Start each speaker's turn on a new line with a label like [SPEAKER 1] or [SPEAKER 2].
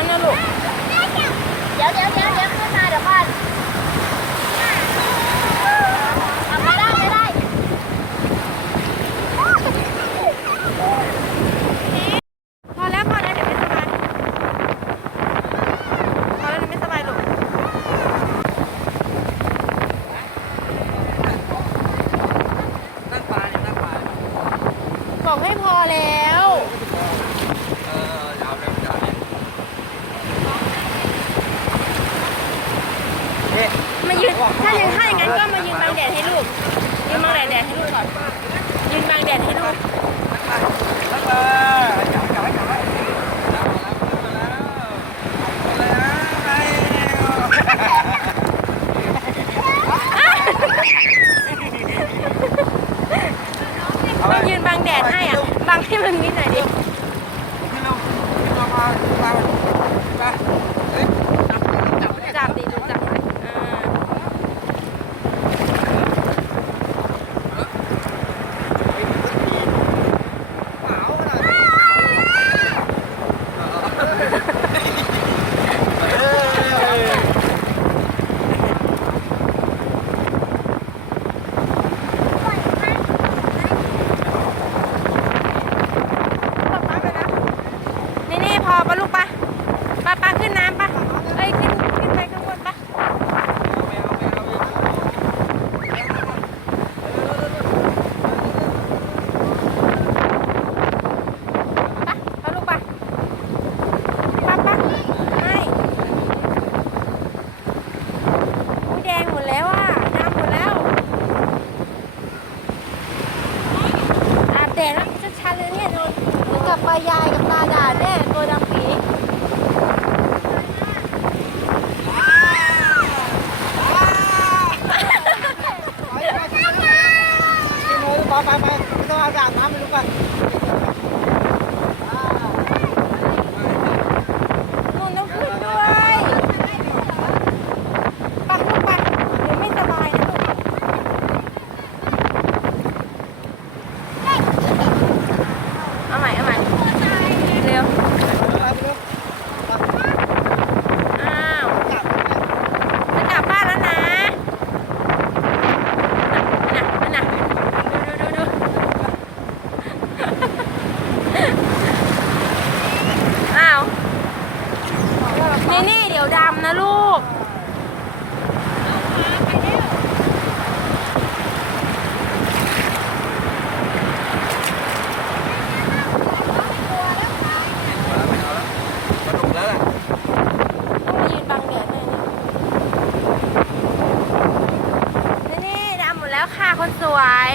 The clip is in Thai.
[SPEAKER 1] อนนะลูก
[SPEAKER 2] เดี๋ยว
[SPEAKER 1] เดี๋ยวเดี๋ย
[SPEAKER 2] วเดี๋ยวขึ้นมาเดี๋ยว
[SPEAKER 1] พ่อ ยืนบางแดดให้ลูต้องยืนบางแด
[SPEAKER 2] ดให้อะบา
[SPEAKER 1] งให้มันนิดหน่อยดิจับดิจับ ค่ะคนสวย